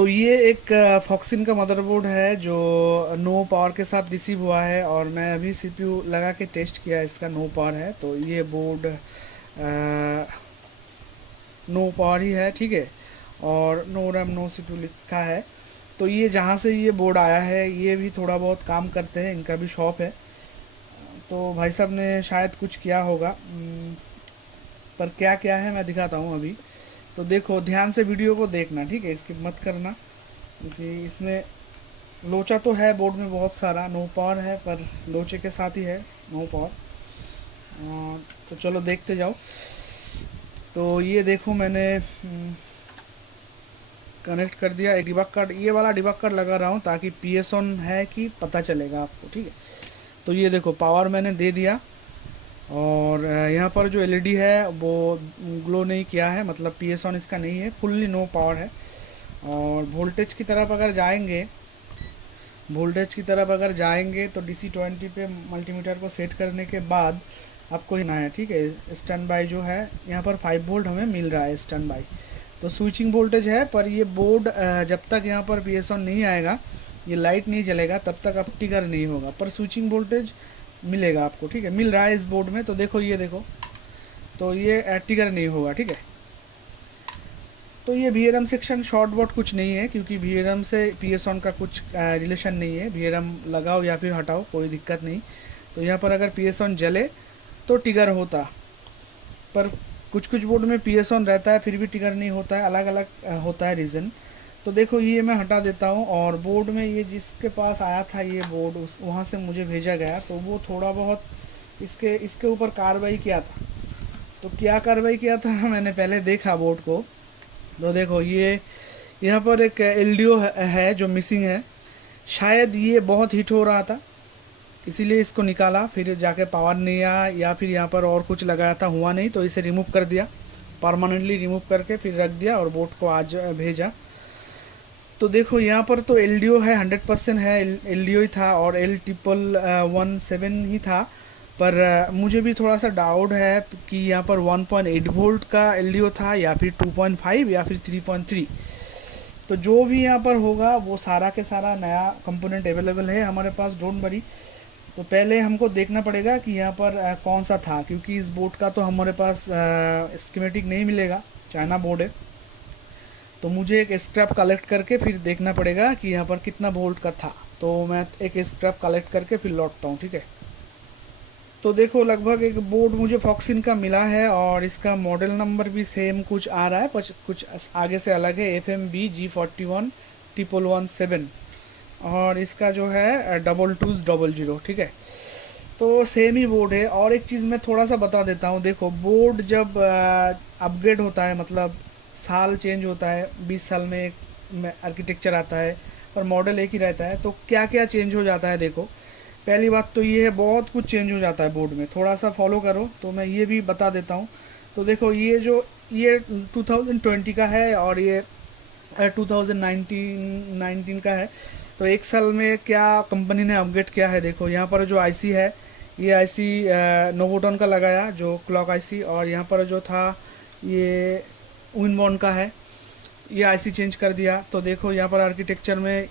तो ये एक फॉक्सिन का मदरबोर्ड है जो नो पावर के साथ रिसीव हुआ है, और मैं अभी सीपीयू लगा के टेस्ट किया, इसका नो पावर है। तो ये बोर्ड नो पावर ही है, ठीक है। और नो रैम नो सीपीयू लिखा है। तो ये जहाँ से ये बोर्ड आया है, ये भी थोड़ा बहुत काम करते हैं, इनका भी शॉप है। तो भाई साहब ने शायद कुछ किया होगा, पर क्या क्या है मैं दिखाता हूँ अभी। तो देखो, ध्यान से वीडियो को देखना, ठीक है, इसकी मत करना, क्योंकि इसमें लोचा तो है बोर्ड में बहुत सारा। नो पावर है पर लोचे के साथ ही है नो पावर। तो चलो देखते जाओ। तो ये देखो, मैंने कनेक्ट कर दिया। एक डिबग कार्ड, ये वाला डिबग कार्ड लगा रहा हूँ ताकि पीएस ऑन है कि पता चलेगा आपको, ठीक है। तो ये देखो, पावर मैंने दे दिया, और यहाँ पर जो एलईडी है वो ग्लो नहीं किया है, मतलब पीएस ऑन इसका नहीं है, फुल्ली नो पावर है। और वोल्टेज की तरफ अगर जाएंगे तो DC20 पे मल्टीमीटर को सेट करने के बाद आपको ही ना है, ठीक है। स्टैंड बाई जो है यहाँ पर 5 वोल्ट हमें मिल रहा है स्टैंड बाई। तो स्विचिंग वोल्टेज है, पर ये बोर्ड जब तक यहाँ पर पीएस ऑन नहीं आएगा, ये लाइट नहीं जलेगा, तब तक आप टिगर नहीं होगा। पर स्विचिंग वोल्टेज मिलेगा आपको, ठीक है, मिल रहा है इस बोर्ड में। तो देखो, ये देखो, तो ये टिगर नहीं होगा, ठीक है। तो ये VRM सेक्शन शॉर्ट बोर्ड कुछ नहीं है, क्योंकि VRM से पीएस ऑन का कुछ रिलेशन नहीं है। VRM लगाओ या फिर हटाओ, कोई दिक्कत नहीं। तो यहाँ पर अगर पीएस ऑन जले तो टिगर होता, पर कुछ कुछ बोर्ड में पीएस ऑन रहता है फिर भी टिगर नहीं होता है, अलग अलग होता है रीज़न। तो देखो, ये मैं हटा देता हूँ, और बोर्ड में ये जिसके पास आया था ये बोर्ड, उस वहाँ से मुझे भेजा गया, तो वो थोड़ा बहुत इसके इसके ऊपर कार्रवाई किया था। तो क्या कार्रवाई किया था मैंने पहले देखा बोर्ड को। तो देखो, ये यहाँ पर एक एलडीओ है जो मिसिंग है। शायद ये बहुत हिट हो रहा था, इसीलिए इसको निकाला, फिर जाके पावर नहीं आया, या फिर यहाँ पर और कुछ लगाया था, हुआ नहीं, तो इसे रिमूव कर दिया, परमानेंटली रिमूव करके फिर रख दिया और बोर्ड को आज भेजा। तो देखो, यहाँ पर तो एलडीओ है, 100% है, एलडीओ ही था, और L1117 ही था। पर मुझे भी थोड़ा सा डाउट है कि यहाँ पर 1.8 वोल्ट का एलडीओ था, या फिर 2.5, या फिर 3.3। तो जो भी यहाँ पर होगा वो सारा के सारा नया कंपोनेंट अवेलेबल है हमारे पास, डोंट वरी। तो पहले हमको देखना पड़ेगा कि यहाँ पर कौन सा था, क्योंकि इस बोर्ड का तो हमारे पास स्कीमेटिक नहीं मिलेगा, चाइना बोर्ड है। तो मुझे एक स्क्रैप कलेक्ट करके फिर देखना पड़ेगा कि यहाँ पर कितना वोल्ट का था। तो मैं एक स्क्रैप कलेक्ट करके फिर लौटता हूँ, ठीक है। तो देखो, लगभग एक बोर्ड मुझे फॉक्सिन का मिला है, और इसका मॉडल नंबर भी सेम कुछ आ रहा है, पर कुछ आगे से अलग है, FMB G41 और इसका जो है 2200, ठीक है। तो सेम ही बोर्ड है। और एक चीज़ मैं थोड़ा सा बता देता हूँ, देखो, बोर्ड जब अपग्रेड होता है, मतलब साल चेंज होता है, 20 साल में एक आर्किटेक्चर आता है, पर मॉडल एक ही रहता है, तो क्या क्या चेंज हो जाता है देखो। पहली बात तो ये है, बहुत कुछ चेंज हो जाता है बोर्ड में, थोड़ा सा फॉलो करो तो मैं ये भी बता देता हूँ। तो देखो, ये 2020 का है, और ये 2019 का है। तो एक साल में क्या कंपनी ने अपग्रेड किया है, देखो यहाँ पर जो आईसी है, ये आईसी नोवोटॉन का लगाया, जो क्लॉक आईसी, और यहाँ पर जो था ये विनबॉर्न का है, ये आईसी चेंज कर दिया। तो देखो, यहाँ पर आर्किटेक्चर में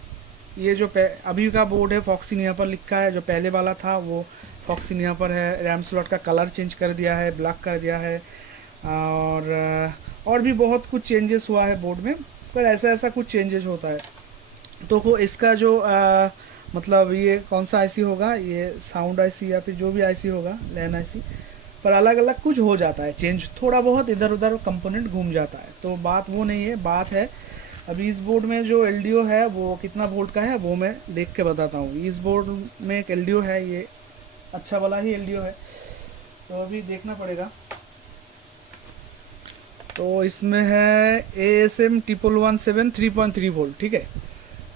ये जो अभी का बोर्ड है फॉक्सिन यहाँ पर लिखा है, जो पहले वाला था वो फॉक्सिन यहाँ पर है। रैम स्लॉट का कलर चेंज कर दिया है, ब्लैक कर दिया है, और भी बहुत कुछ चेंजेस हुआ है बोर्ड में, पर ऐसा ऐसा कुछ चेंजेस होता है। तो इसका जो मतलब ये कौन सा आईसी होगा, ये साउंड आईसी या फिर जो भी आईसी होगा, लैन आईसी, पर अलग अलग कुछ हो जाता है चेंज, थोड़ा बहुत इधर उधर कंपोनेंट घूम जाता है। तो बात वो नहीं है, बात है अभी इस बोर्ड में जो एलडीओ है वो कितना वोल्ट का है वो मैं देख के बताता हूँ। इस बोर्ड में एक एलडीओ है, ये अच्छा वाला ही एलडीओ है, तो अभी देखना पड़ेगा। तो इसमें है ASM 1117 3.3 वोल्ट, ठीक है।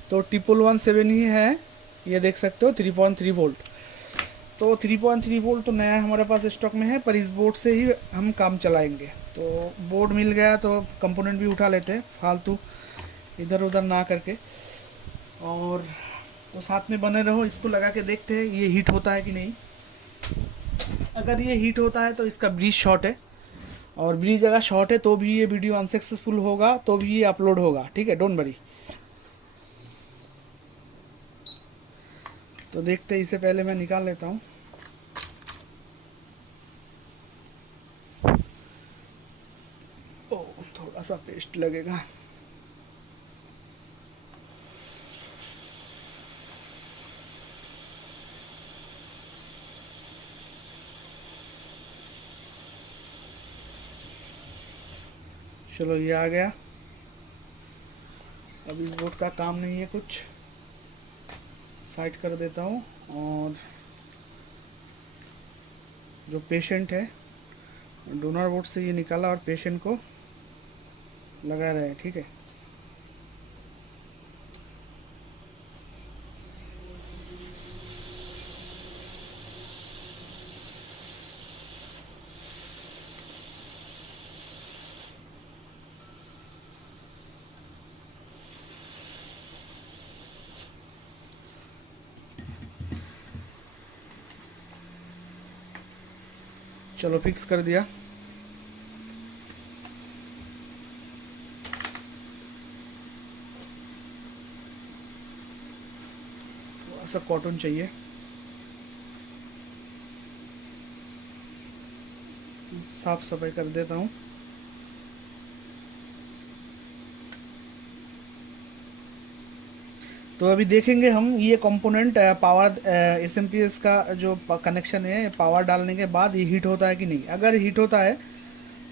तो 1117 ही है, ये देख सकते हो 3.3 वोल्ट। तो 3.3 वोल्ट तो नया हमारे पास स्टॉक में है, पर इस बोर्ड से ही हम काम चलाएंगे। तो बोर्ड मिल गया तो कंपोनेंट भी उठा लेते हैं, फालतू इधर उधर ना करके। और तो साथ में बने रहो, इसको लगा के देखते हैं ये हीट होता है कि नहीं। अगर ये हीट होता है तो इसका ब्रीज शॉर्ट है, और ब्रीज अगर शॉर्ट है तो भी ये वीडियो अनसक्सेसफुल होगा, तो भी ये अपलोड होगा, ठीक है, डोंट वरी। तो देखते हैं, इससे पहले मैं निकाल लेता हूँ। ओ, थोड़ा सा पेस्ट लगेगा। चलो ये आ गया। अब इस बोर्ड का काम नहीं है, कुछ साइड कर देता हूँ। और जो पेशेंट है, डोनर बोर्ड से ये निकाला और पेशेंट को लगा रहे हैं, ठीक है। चलो फिक्स कर दिया। थोड़ा सा कॉटन चाहिए। साफ सफाई कर देता हूँ। तो अभी देखेंगे हम ये कंपोनेंट पावर एसएमपीएस का जो कनेक्शन है, पावर डालने के बाद ये हीट होता है कि नहीं। अगर हीट होता है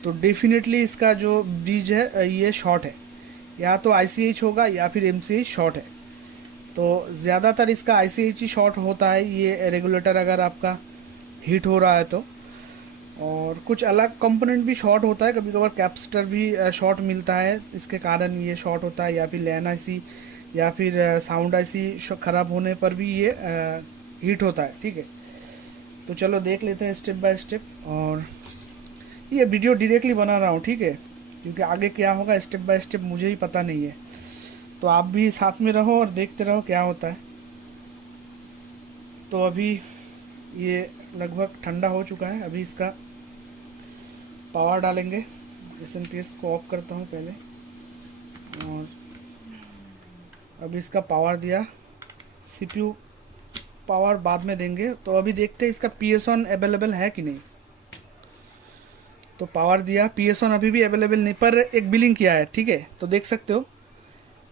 तो डेफिनेटली इसका जो ब्रिज है ये शॉर्ट है, या तो आईसीएच होगा या फिर एमसीएच शॉर्ट है। तो ज़्यादातर इसका आईसीएच ही शॉर्ट होता है, ये रेगुलेटर अगर आपका हीट हो रहा है तो। और कुछ अलग कंपोनेंट भी शॉर्ट होता है, कभी कभार कैपेसिटर भी शॉर्ट मिलता है, इसके कारण ये शॉर्ट होता है। या फिर लैन आईसी या फिर साउंड आईसी ख़राब होने पर भी ये हीट होता है, ठीक है। तो चलो देख लेते हैं स्टेप बाय स्टेप। और ये वीडियो डायरेक्टली बना रहा हूँ, ठीक है, क्योंकि आगे क्या होगा स्टेप बाय स्टेप मुझे ही पता नहीं है। तो आप भी साथ में रहो और देखते रहो क्या होता है। तो अभी ये लगभग ठंडा हो चुका है। अभी इसका पावर डालेंगे। एसएमपीएस को ऑफ करता हूँ पहले, और अभी इसका पावर दिया। सीपीयू पावर बाद में देंगे। तो अभी देखते हैं इसका पीएस ऑन अवेलेबल है कि नहीं। तो पावर दिया, पीएस ऑन अभी भी अवेलेबल नहीं, पर एक बिलिंग किया है, ठीक है। तो देख सकते हो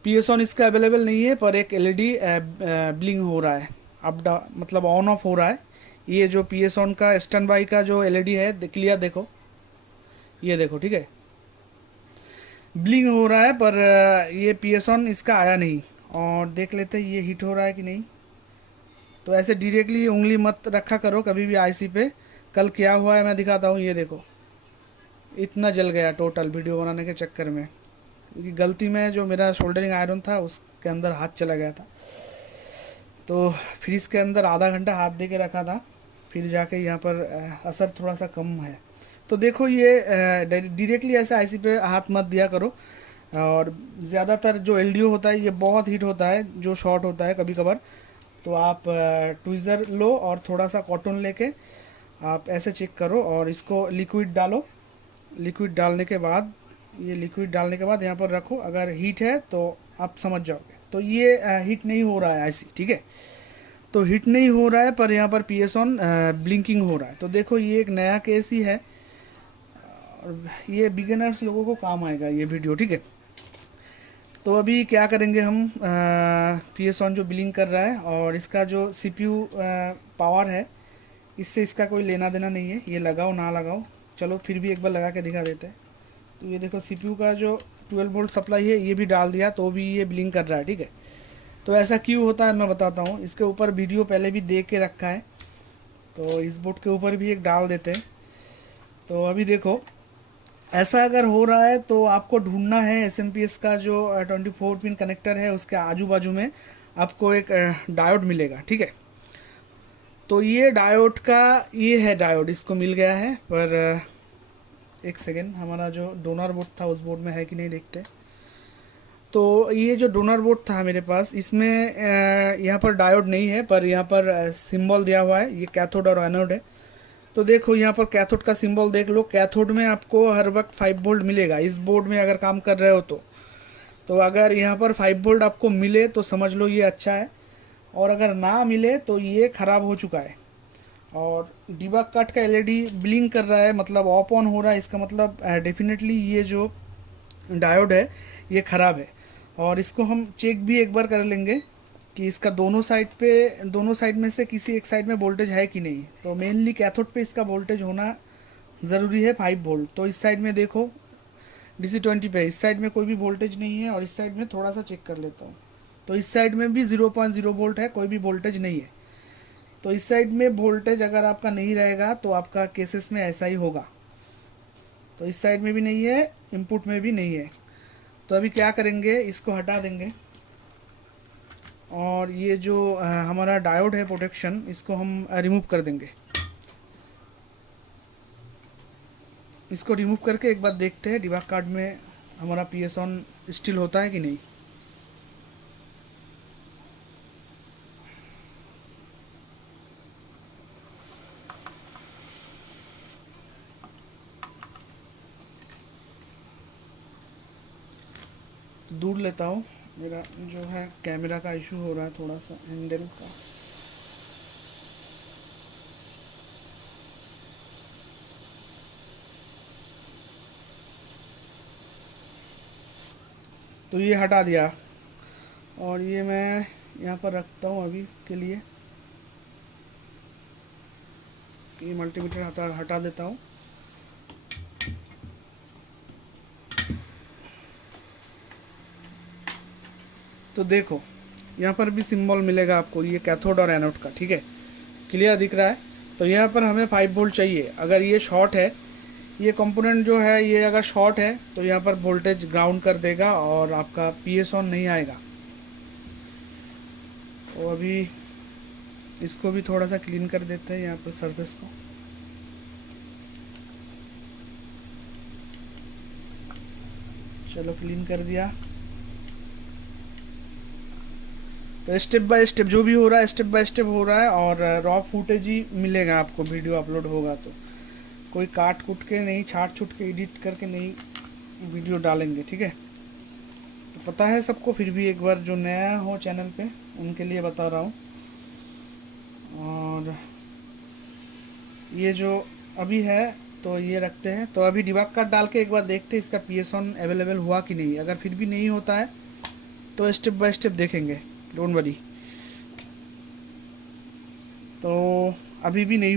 पीएस ऑन इसका अवेलेबल नहीं है, पर एक एलईडी ब्लिंक हो रहा है, अप डाउन मतलब ऑन ऑफ हो रहा है। ये जो पीएस ऑन का स्टैंड बाई का जो एलईडी है क्लियर देखो, ये देखो, ठीक है, ब्लिंक हो रहा है, पर ये पीएस ऑन इसका आया नहीं। और देख लेते हैं ये हीट हो रहा है कि नहीं। तो ऐसे डायरेक्टली उंगली मत रखा करो कभी भी आईसी पे। कल क्या हुआ है मैं दिखाता हूँ, ये देखो, इतना जल गया टोटल वीडियो बनाने के चक्कर में, क्योंकि गलती में जो मेरा सोल्डरिंग आयरन था उसके अंदर हाथ चला गया था। तो फिर इसके अंदर आधा घंटा हाथ दे के रखा था, फिर जाके यहाँ पर असर थोड़ा सा कम है। तो देखो ये डायरेक्टली ऐसे आईसी पे हाथ मत दिया करो। और ज़्यादातर जो एलडीओ होता है ये बहुत हीट होता है, जो शॉर्ट होता है कभी कभार। तो आप ट्विज़र लो और थोड़ा सा कॉटन लेके आप ऐसे चेक करो, और इसको लिक्विड डालो। लिक्विड डालने के बाद, ये लिक्विड डालने के बाद यहाँ पर रखो। अगर हीट है तो आप समझ जाओगे। तो ये हीट नहीं हो रहा है आईसी, ठीक है। तो हीट नहीं हो रहा है, पर यहाँ पर पीएस ऑन ब्लिंकिंग हो रहा है। तो देखो ये एक नया केस ही है, और ये बिगिनर्स लोगों को काम आएगा ये वीडियो, ठीक है। तो अभी क्या करेंगे हम, पीएस ऑन जो ब्लिंक कर रहा है, और इसका जो सीपीयू पावर है, इससे इसका कोई लेना देना नहीं है। ये लगाओ ना लगाओ, चलो फिर भी एक बार लगा के दिखा देते हैं। तो ये देखो सीपीयू का जो 12 वोल्ट सप्लाई है ये भी डाल दिया, तो भी ये ब्लिंक कर रहा है, ठीक है। तो ऐसा क्यों होता है मैं बताता हूँ। इसके ऊपर वीडियो पहले भी देख के रखा है, तो इस बोर्ड के ऊपर भी एक डाल देते हैं। तो अभी देखो ऐसा अगर हो रहा है तो आपको ढूंढना है एसएमपीएस का जो 24 पिन कनेक्टर है, उसके आजू बाजू में आपको एक डायोड मिलेगा, ठीक है। तो ये डायोड का, ये है डायोड, इसको मिल गया है। पर एक सेकेंड, हमारा जो डोनर बोर्ड था उस बोर्ड में है कि नहीं देखते। तो ये जो डोनर बोर्ड था मेरे पास, इसमें यहाँ पर डायोड नहीं है, पर यहाँ पर सिंबल दिया हुआ है, ये कैथोड और एनोड है। तो देखो यहाँ पर कैथोड का सिंबल देख लो, कैथोड में आपको हर वक्त 5 वोल्ट मिलेगा इस बोर्ड में अगर काम कर रहे हो तो। अगर यहाँ पर 5 वोल्ट आपको मिले तो समझ लो ये अच्छा है। और अगर ना मिले तो ये ख़राब हो चुका है। और डिबग कट का एलईडी ब्लिंक कर रहा है, मतलब ऑफ ऑन हो रहा है, इसका मतलब डेफिनेटली ये जो डायोड है ये ख़राब है। और इसको हम चेक भी एक बार कर लेंगे कि इसका दोनों साइड में से किसी एक साइड में वोल्टेज है कि नहीं। तो मेनली कैथोड पे इसका वोल्टेज होना ज़रूरी है 5 वोल्ट। तो इस साइड में देखो DC20 पे इस साइड में कोई भी वोल्टेज नहीं है, और इस साइड में थोड़ा सा चेक कर लेता हूँ। तो इस साइड में भी 0.0 वोल्ट है, कोई भी वोल्टेज नहीं है। तो इस साइड में वोल्टेज अगर आपका नहीं रहेगा तो आपका केसेस में ऐसा ही होगा। तो इस साइड में भी नहीं है, इनपुट में भी नहीं है। तो अभी क्या करेंगे, इसको हटा देंगे, और ये जो हमारा डायोड है प्रोटेक्शन, इसको हम रिमूव कर देंगे। इसको रिमूव करके एक बार देखते हैं डिबग कार्ड में हमारा PS ऑन स्टिल होता है कि नहीं। तो दूर लेता हूँ, मेरा जो है कैमरा का इशू हो रहा है थोड़ा सा, हैंडल का। तो ये हटा दिया, और ये मैं यहाँ पर रखता हूँ अभी के लिए। ये मल्टीमीटर हटा देता हूँ। तो देखो यहाँ पर भी सिंबल मिलेगा आपको, ये कैथोड और एनोड का, ठीक है, क्लियर दिख रहा है। तो यहाँ पर हमें 5 वोल्ट चाहिए। अगर ये शॉर्ट है, ये कंपोनेंट जो है ये अगर शॉर्ट है तो यहाँ पर वोल्टेज ग्राउंड कर देगा और आपका PS ऑन नहीं आएगा। तो अभी इसको भी थोड़ा सा क्लीन कर देते हैं यहाँ पर सरफेस को। चलो क्लीन कर दिया। तो स्टेप बाय स्टेप जो भी हो रहा है, स्टेप बाय स्टेप हो रहा है, और रॉ फुटेज ही मिलेगा आपको, वीडियो अपलोड होगा तो कोई काट कूट के नहीं, छाट छूट के एडिट करके नहीं वीडियो डालेंगे, ठीक है। तो पता है सबको, फिर भी एक बार जो नया हो चैनल पे उनके लिए बता रहा हूँ। और ये जो अभी है तो ये रखते हैं। तो अभी डिबग कार्ड डाल के एक बार देखते हैं इसका PS ऑन अवेलेबल हुआ कि नहीं। अगर फिर भी नहीं होता है तो स्टेप बाय स्टेप देखेंगे, डोंट वरी। तो अभी भी नहीं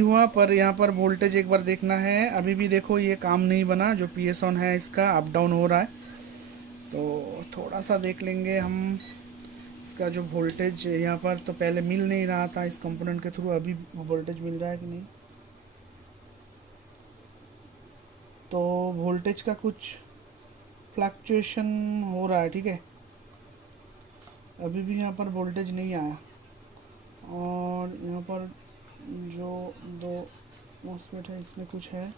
हुआ, पर यहाँ पर वोल्टेज एक बार देखना है। अभी भी देखो ये काम नहीं बना, जो PS ऑन है इसका अप डाउन हो रहा है। तो थोड़ा सा देख लेंगे हम इसका जो वोल्टेज यहाँ पर, तो पहले मिल नहीं रहा था इस कंपोनेंट के थ्रू, अभी वोल्टेज मिल रहा है कि नहीं। तो वोल्टेज का कुछ फ्लक्चुएशन हो रहा है, ठीक है। अभी भी यहाँ पर वोल्टेज नहीं आया, और यहाँ पर जो दो मॉस्फेट है इसमें कुछ है।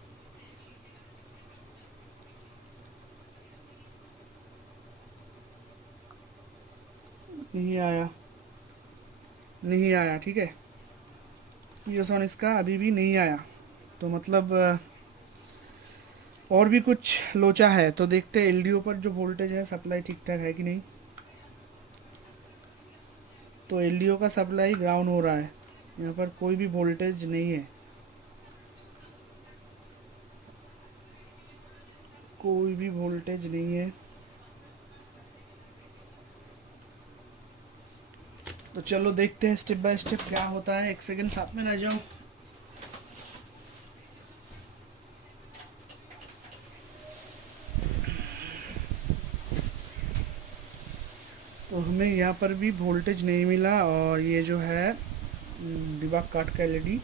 नहीं आया, ठीक है। PS ऑन इसका अभी भी नहीं आया, तो मतलब और भी कुछ लोचा है। तो देखते हैं LDO पर जो वोल्टेज है सप्लाई ठीक ठाक है कि नहीं। तो LDO का सप्लाई ग्राउंड हो रहा है, यहाँ पर कोई भी वोल्टेज नहीं है, कोई भी वोल्टेज नहीं है। तो चलो देखते हैं स्टेप बाय स्टेप क्या होता है। एक सेकंड साथ में रह जाओ। तो हमें यहाँ पर भी वोल्टेज नहीं मिला, और ये जो है डिबग कार्ड का LED।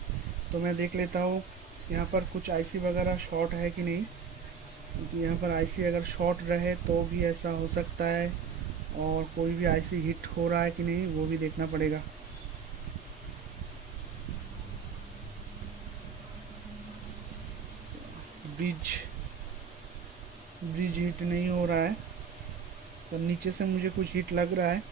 तो मैं देख लेता हूँ यहाँ पर कुछ IC वगैरह शॉर्ट है कि नहीं, क्योंकि यहाँ पर IC अगर शॉर्ट रहे तो भी ऐसा हो सकता है, और कोई भी IC हिट हो रहा है कि नहीं वो भी देखना पड़ेगा। ब्रिज हिट नहीं हो रहा है, तो नीचे से मुझे कुछ हिट लग रहा है।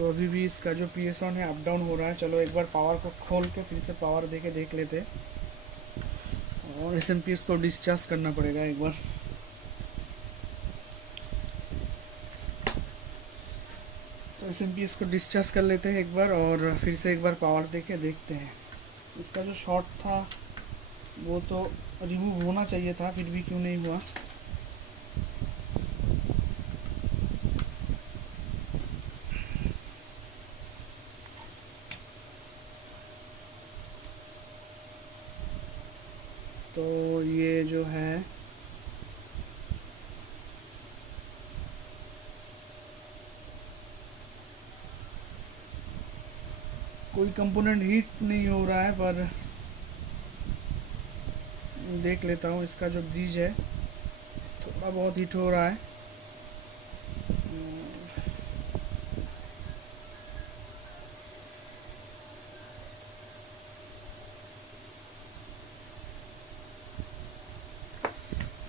तो अभी भी इसका जो पी एस ऑन है अप डाउन हो रहा है। चलो एक बार पावर को खोल के फिर से पावर दे के देख लेते हैं, और एस एम पी एस को डिस्चार्ज करना पड़ेगा एक बार। तो एस एम पी एस को डिस्चार्ज कर लेते हैं एक बार, और फिर से एक बार पावर दे के देखते हैं। इसका जो शॉर्ट था वो तो रिमूव होना चाहिए था, फिर भी क्यों नहीं हुआ। तो ये जो है कोई कंपोनेंट हीट नहीं हो रहा है, पर देख लेता हूँ। इसका जो ब्रिज है थोड़ा बहुत हीट हो रहा है।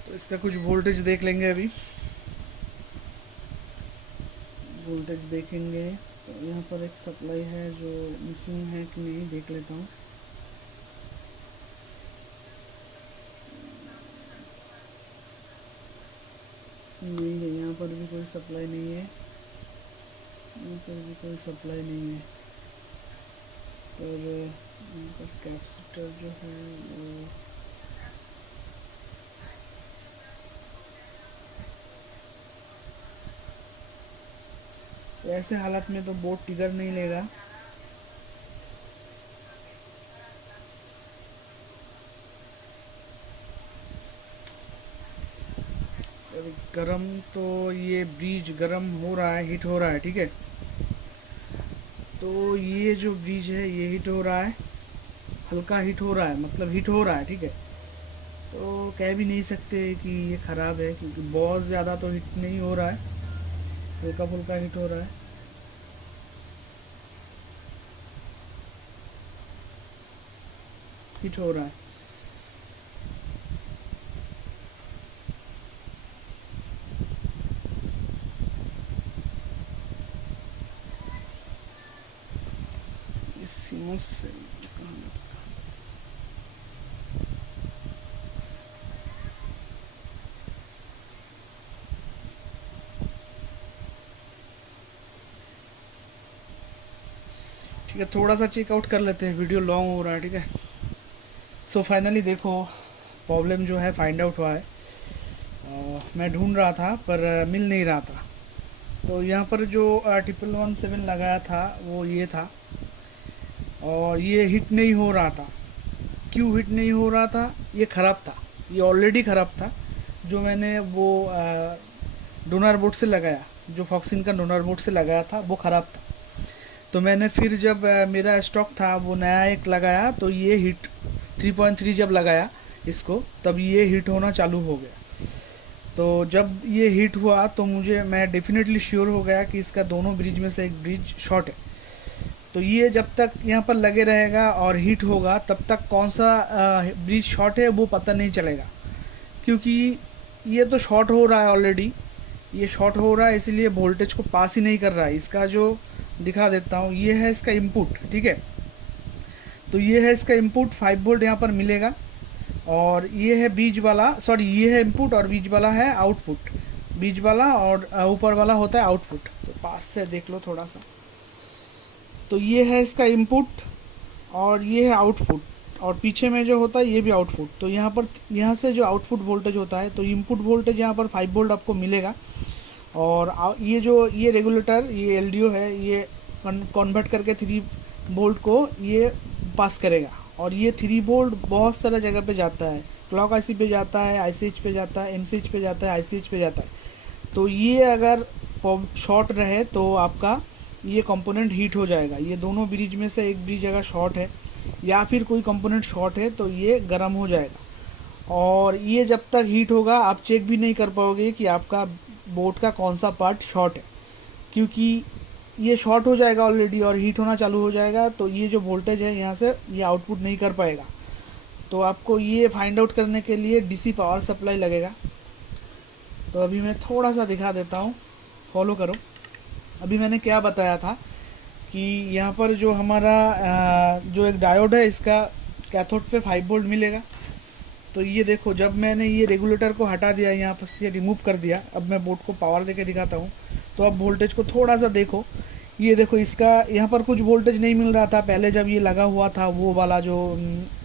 तो इसका कुछ वोल्टेज देख लेंगे अभी। वोल्टेज देखेंगे तो यहाँ पर एक सप्लाई है जो मिसिंग है कि नहीं, देख लेता हूँ। नहीं है, यहाँ पर भी कोई सप्लाई नहीं है, यहाँ पर भी कोई सप्लाई नहीं है। पर यहाँ पर कैपेसिटर जो है वो ऐसे हालत में तो बोर्ड ट्रिगर नहीं लेगा। गरम तो ये ब्रिज गरम हो रहा है, हीट हो रहा है, ठीक है। तो ये जो ब्रिज है ये हीट हो रहा है, हल्का हीट हो रहा है, मतलब हीट हो रहा है, ठीक है। तो कह भी नहीं सकते कि ये ख़राब है, क्योंकि बहुत ज़्यादा तो हीट नहीं हो रहा है, हल्का फुल्का हीट हो रहा है। हीट हो रहा है। इस सीमोस से ठीक है, थोड़ा सा चेकआउट कर लेते हैं, वीडियो लॉन्ग हो रहा है, ठीक है। सो फाइनली देखो प्रॉब्लम जो है फाइंड आउट हुआ है। मैं ढूंढ रहा था पर मिल नहीं रहा था। तो यहाँ पर जो 1117 लगाया था वो ये था, और ये हिट नहीं हो रहा था। क्यों हिट नहीं हो रहा था? ये ख़राब था, ये ऑलरेडी ख़राब था। जो मैंने वो डोनर बोर्ड से लगाया, जो फॉक्सिन का डोनर बोर्ड से लगाया था वो ख़राब था। तो मैंने फिर जब मेरा स्टॉक था वो नया एक लगाया, तो ये हिट 3.3 जब लगाया इसको, तब ये हिट होना चालू हो गया। तो जब ये हिट हुआ तो मैं डेफिनेटली श्योर हो गया कि इसका दोनों ब्रिज में से एक ब्रिज शॉर्ट है। तो ये जब तक यहाँ पर लगे रहेगा और हीट होगा, तब तक कौन सा ब्रिज शॉर्ट है वो पता नहीं चलेगा, क्योंकि ये तो शॉर्ट हो रहा है ऑलरेडी। ये शॉर्ट हो रहा है इसलिए वोल्टेज को पास ही नहीं कर रहा है। इसका जो दिखा देता हूँ, ये है इसका इनपुट, ठीक है। तो ये है इसका इनपुट, 5 वोल्ट यहाँ पर मिलेगा, और ये है बीज वाला, सॉरी ये है इनपुट और बीज वाला है आउटपुट। बीज वाला और ऊपर वाला होता है आउटपुट। तो पास से देख लो थोड़ा सा। तो ये है इसका इनपुट और ये है आउटपुट, और पीछे में जो होता है ये भी आउटपुट। तो यहाँ से जो आउटपुट वोल्टेज होता है, तो इनपुट वोल्टेज यहाँ पर 5 वोल्ट आपको मिलेगा, और ये रेगुलेटर, ये एलडीओ है, ये कन्वर्ट करके 3 वोल्ट को ये पास करेगा। और ये 3 वोल्ट बहुत सारा जगह पे जाता है, क्लॉक आईसी पे जाता है, आईसीएच पे जाता है, एमसीएच पे जाता है, आईसीएच पे जाता है। तो ये अगर शॉर्ट रहे तो आपका ये कंपोनेंट हीट हो जाएगा। ये दोनों ब्रिज में से एक ब्रिज अगर शॉर्ट है या फिर कोई कंपोनेंट शॉर्ट है तो ये गर्म हो जाएगा, और ये जब तक हीट होगा आप चेक भी नहीं कर पाओगे कि आपका बोर्ड का कौन सा पार्ट शॉर्ट है, क्योंकि ये शॉर्ट हो जाएगा ऑलरेडी और हीट होना चालू हो जाएगा। तो ये जो वोल्टेज है यहाँ से ये आउटपुट नहीं कर पाएगा। तो आपको ये फाइंड आउट करने के लिए डीसी पावर सप्लाई लगेगा। तो अभी मैं थोड़ा सा दिखा देता हूँ, फॉलो करो। अभी मैंने क्या बताया था कि यहाँ पर जो हमारा जो एक डायोड है इसका कैथोड पे 5 वोल्ट मिलेगा। तो ये देखो, जब मैंने ये रेगुलेटर को हटा दिया, यहाँ पर से रिमूव कर दिया, अब मैं बोर्ड को पावर देके दिखाता हूँ। तो अब वोल्टेज को थोड़ा सा देखो, ये देखो इसका यहाँ पर कुछ वोल्टेज नहीं मिल रहा था पहले जब ये लगा हुआ था, वो वाला जो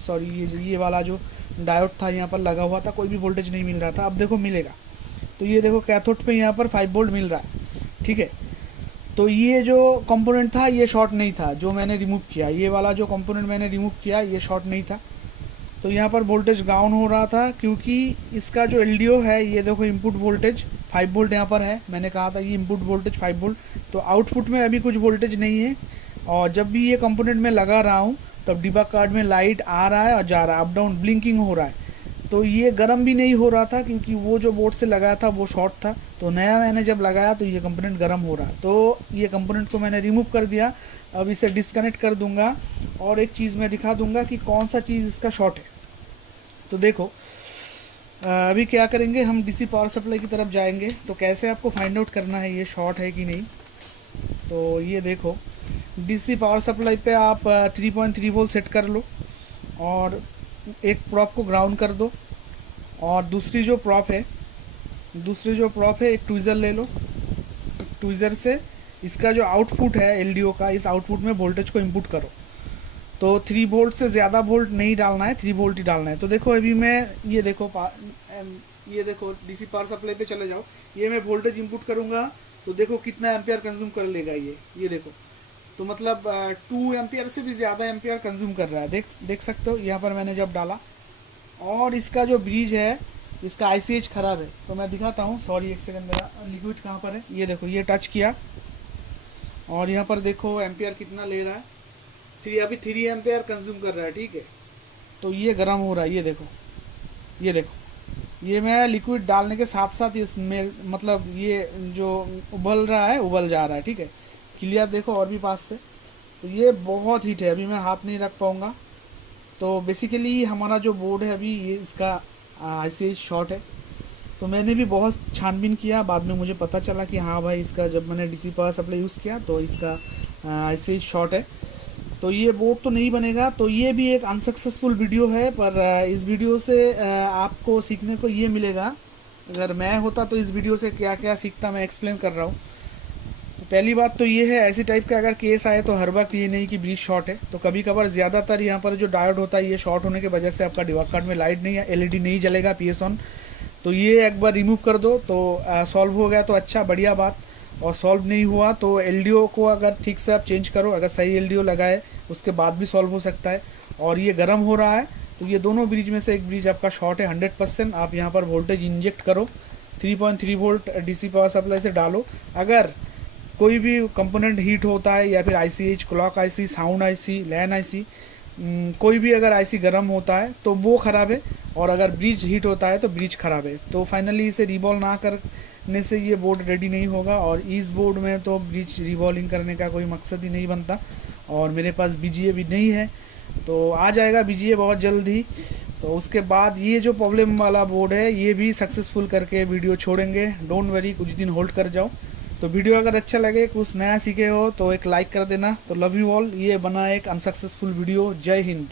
सॉरी ये वाला जो डायोड था यहाँ पर लगा हुआ था, कोई भी वोल्टेज नहीं मिल रहा था। अब देखो मिलेगा। तो ये देखो कैथोड पे यहाँ पर 5 वोल्ट मिल रहा है, ठीक है। तो ये जो कंपोनेंट था ये शॉर्ट नहीं था, जो मैंने रिमूव किया, ये वाला जो कंपोनेंट मैंने रिमूव किया ये शॉर्ट नहीं था। तो यहाँ पर वोल्टेज डाउन हो रहा था क्योंकि इसका जो एलडीओ है, ये देखो इनपुट वोल्टेज 5 वोल्ट यहाँ पर है, मैंने कहा था ये इनपुट वोल्टेज 5 वोल्ट। तो आउटपुट में अभी कुछ वोल्टेज नहीं है, और जब भी ये कंपोनेंट में लगा रहा हूँ तब डिबग कार्ड में लाइट आ रहा है और जा रहा है, अप डाउन ब्लिंकिंग हो रहा है। तो ये गर्म भी नहीं हो रहा था क्योंकि वो जो बोर्ड से लगाया था वो शॉर्ट था। तो नया मैंने जब लगाया तो ये कंपोनेंट गर्म हो रहा, तो ये कंपोनेंट को मैंने रिमूव कर दिया। अब इसे डिस्कनेक्ट कर दूंगा और एक चीज़ मैं दिखा दूंगा कि कौन सा चीज़ इसका शॉर्ट है। तो देखो अभी क्या करेंगे, हम डीसी पावर सप्लाई की तरफ जाएंगे। तो कैसे आपको फाइंड आउट करना है ये शॉर्ट है कि नहीं। तो ये देखो, डीसी पावर सप्लाई पे आप 3.3 वोल्ट सेट कर लो और एक प्रॉप को ग्राउंड कर दो, और दूसरी जो प्रॉप है एक ट्विज़र ले लो। ट्विज़र से इसका जो आउटपुट है एलडीओ का, इस आउटपुट में वोल्टेज को इनपुट करो। तो 3 वोल्ट से ज़्यादा वोल्ट नहीं डालना है, 3 वोल्ट ही डालना है। तो देखो अभी मैं ये देखो डीसी पावर सप्लाई पे चले जाओ, ये मैं वोल्टेज इनपुट करूँगा तो देखो कितना एम्पियर कंज्यूम कर लेगा ये देखो। तो मतलब 2 एम्पियर से भी ज़्यादा एम्पियर कंज्यूम कर रहा है, देख सकते हो यहाँ पर मैंने जब डाला। और इसका जो ब्रिज है, इसका ICH ख़राब है। तो मैं दिखाता हूँ, सॉरी एक सेकंड, मेरा लिक्विड कहाँ पर है। ये देखो, ये टच किया और यहाँ पर देखो एम्पियर कितना ले रहा है, अभी 3 एम्पियर कंज्यूम कर रहा है, ठीक है। तो ये गर्म हो रहा है, ये देखो ये मैं लिक्विड डालने के साथ साथ इसमें मतलब ये जो उबल रहा है, उबल जा रहा है, ठीक है। क्लियर देखो और भी पास से। तो ये बहुत हीट है, अभी मैं हाथ नहीं रख पाऊँगा। तो बेसिकली हमारा जो बोर्ड है अभी ये इसका ICH शॉर्ट है। तो मैंने भी बहुत छानबीन किया, बाद में मुझे पता चला कि हाँ भाई, इसका जब मैंने डीसी पावर सप्लाई यूज़ किया तो इसका ICH शॉर्ट है। तो ये बोर्ड तो नहीं बनेगा। तो ये भी एक अनसक्सेसफुल वीडियो है, पर इस वीडियो से आपको सीखने को ये मिलेगा। अगर मैं होता तो इस वीडियो से क्या क्या सीखता, मैं एक्सप्लेन कर रहा हूँ। तो पहली बात तो ये है, ऐसी टाइप का अगर केस आए तो हर वक्त ये नहीं कि ब्रिज शॉर्ट है। तो कभी कभार ज़्यादातर यहाँ पर जो डायोड होता है ये शॉर्ट होने की वजह से आपका डिबग कार्ड में लाइट नहीं है, LED नहीं जलेगा PS ऑन। तो ये एक बार रिमूव कर दो तो सॉल्व हो गया तो अच्छा, बढ़िया बात। और सॉल्व नहीं हुआ तो LDO को अगर ठीक से आप चेंज करो, अगर सही LDO लगाए उसके बाद भी सॉल्व हो सकता है। और ये गर्म हो रहा है, तो ये दोनों ब्रिज में से एक ब्रिज आपका शॉर्ट है 100%। आप यहाँ पर वोल्टेज इंजेक्ट करो, 3.3 वोल्ट डीसी पावर सप्लाई से डालो। अगर कोई भी कंपोनेंट हीट होता है या फिर ICH, clock IC, sound IC, लैन IC, कोई भी अगर IC गर्म होता है तो वो ख़राब है, और अगर ब्रिज हीट होता है तो ब्रिज ख़राब है। तो फाइनली इसे रिवॉल्व ना करने से ये बोर्ड रेडी नहीं होगा। और इस बोर्ड में तो ब्रिज रिवॉल्विंग करने का कोई मकसद ही नहीं बनता, और मेरे पास BGA भी नहीं है। तो आ जाएगा BGA बहुत जल्द ही। तो उसके बाद ये जो प्रॉब्लम वाला बोर्ड है ये भी सक्सेसफुल करके वीडियो छोड़ेंगे, डोंट वरी, कुछ दिन होल्ड कर जाओ। तो वीडियो अगर अच्छा लगे, कुछ नया सीखे हो तो एक लाइक कर देना। तो लव यू ऑल। ये बना एक अनसक्सेसफुल वीडियो। जय हिंद।